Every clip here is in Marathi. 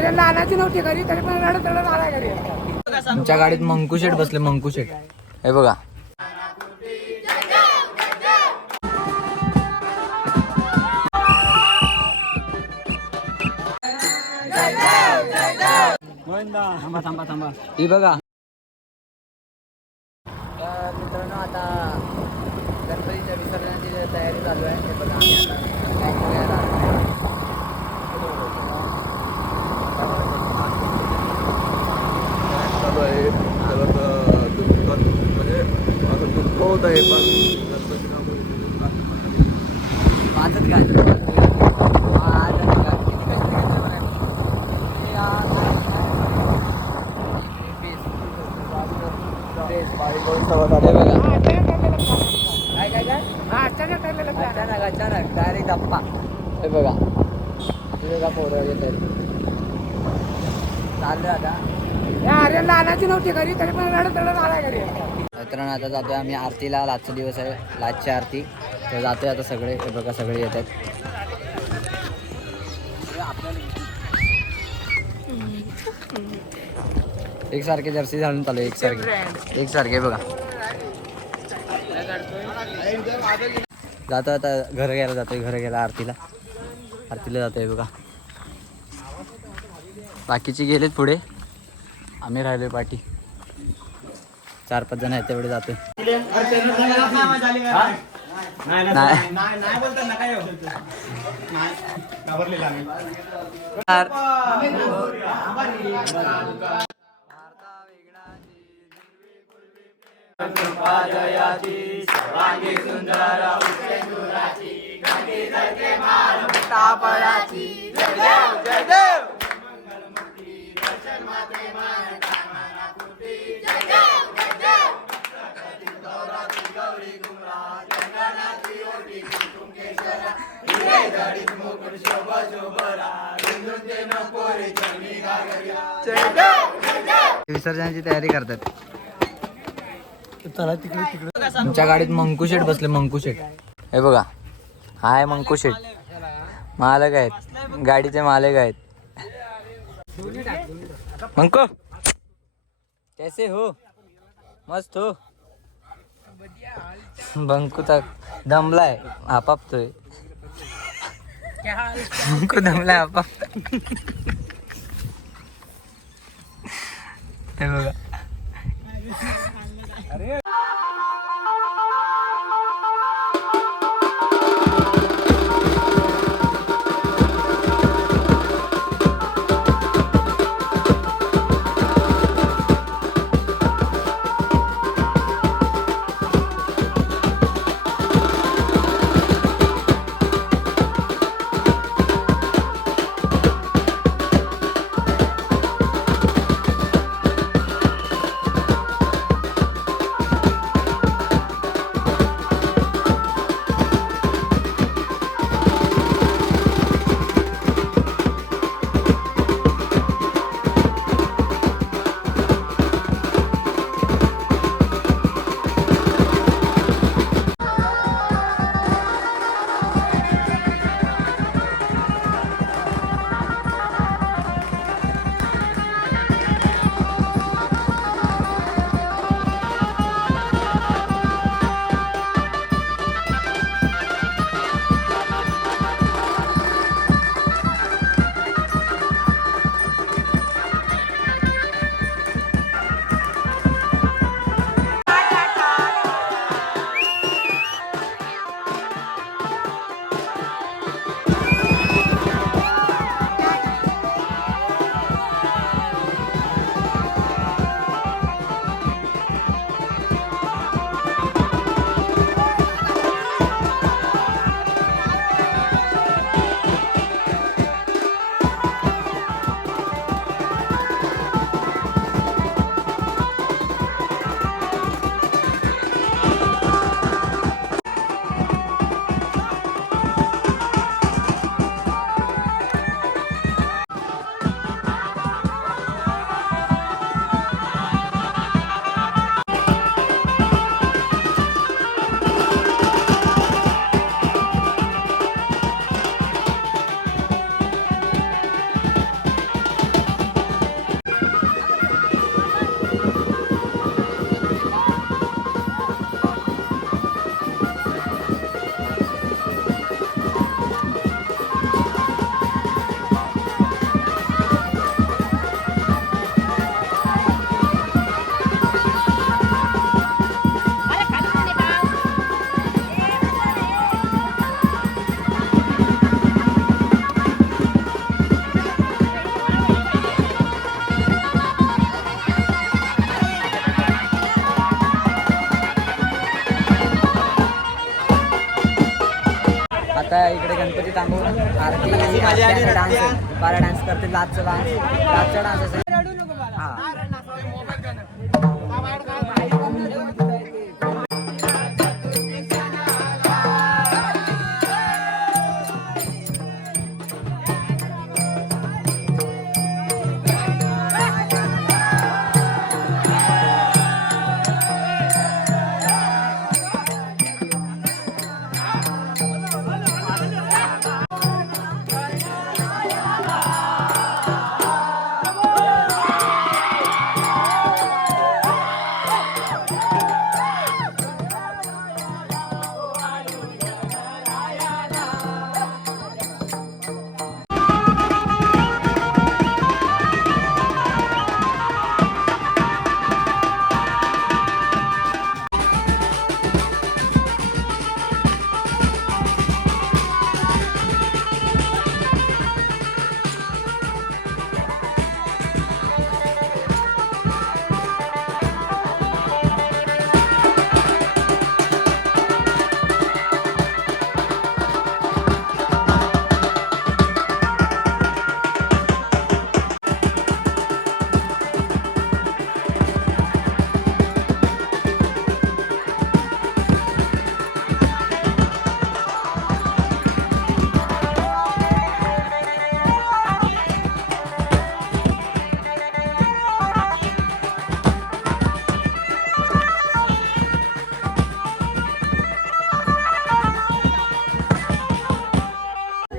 आर्यनला आणायची नव्हती घरी तरी पण रडत रडत आला घरी. तुमच्या गाडीत मंकुशेट बसले. मंकुशेट हे बघा. थांबा थांबा. ही बघा. तर मित्रांनो आता गणपतीच्या विसर्जनाची तयारी चालू आहे. हे बघा आम्ही आता चालू आहे. म्हणजे असं दुःखवत आहे वाजत काय अचानक डायरेक्ट गप्पा. हे बघा. तुझे का पोरं येत चाललं आता. आर्यनला आणायची नव्हती घरी तरी पण रडत रडत आला घरी. मित्रांनो आता जातोय आम्ही आरतीला. लाचचा दिवस आहे, लाचची आरती. तर जातोय आता सगळे. हे बघा सगळे येत आहेत. एकसारखे जर्सी घालून चालू एकसारखे बघा. जातो आता घर घ्यायला जातोय. आरतीला जातोय बघा. बाकीचे गेलेत पुढे, आम्ही राहिलोय पाठी. 4-5 जण आहेत तेवढे जातोय. विसर्जनाची तयारी करतात. तुमच्या गाडीत मंकुशेट बसले. मंकुशेट हे बघा. हाय मंकुशेट. मालक आहेत, गाडीचे मालक आहेत. मंको कैसे हो? मस्त हो. बंकू तर दमलाय, आपापतोय. बंकू दमलाय, आपापतोय. हे बघा. इकडे गणपती थांबवून आरती डान्स बारा डान्स करते लाचचा डान्स असेल.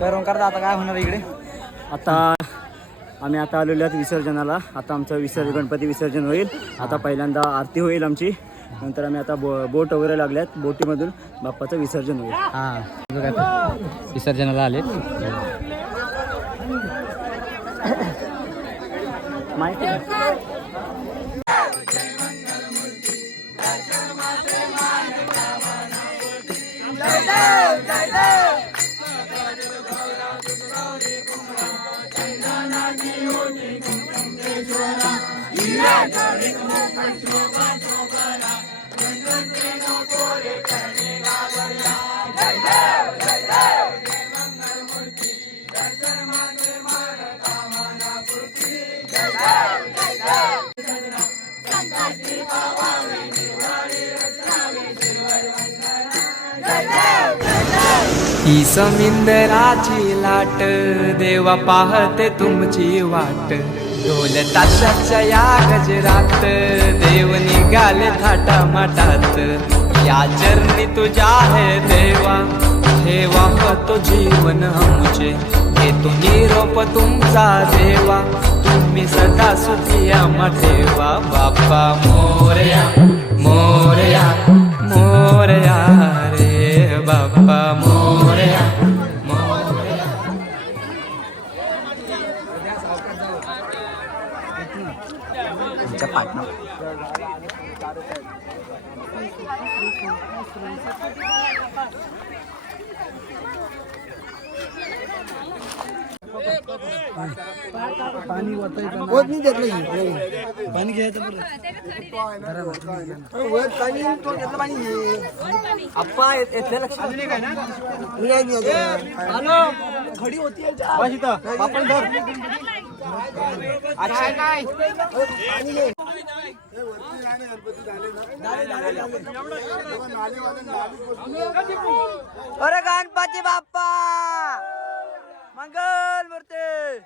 तर ओंकार आता काय होणार इकडे? आता आम्ही आता आलेलो आहोत विसर्जनाला. आता आमचं गणपती विसर्जन होईल. आता पहिल्यांदा आरती होईल आमची, नंतर आम्ही आता बोट वगैरे लागल्यात, बोटीमधून बाप्पाचं विसर्जन होईल. हा बघा विसर्जनाला आले. माहिती ही समिंदराची लाट देवा पाहते तुमची वाट. ढोल ताशाच्या या गजरात देव निघाले थाटा माटात. या चरणी तुझ्या है देवा ठेवा तो जीवन आमचे. घेतो निरोप तुमचा देवा तुम्ही सदा सुखी आम्हा ठेवा. बाप्पा मोरया मोरया मोरया रे बाप्पा मोरया मोरया. तुमच्या पार्टनर पाणी पाणी घ्यायचं आप्पा येतल्या लक्षात काय ना खडी होती आपण धर अरे गणपती बाप्पा मंगल मूर्ती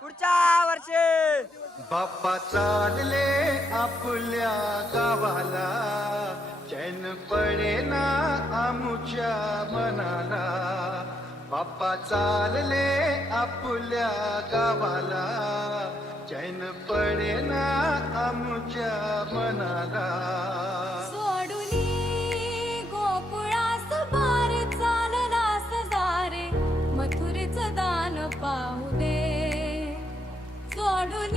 पुढच्या वर्षी. बाप्पा चालले आपल्या गावाला चैन पडे ना आमुच्या मनाला. बाप्पा चालले आपल्या गावाला चैन पडे ना आमुच्या मनाला. गोकुळास बार चाललास सारे मथुरेचं दान पाहू दे. सोडून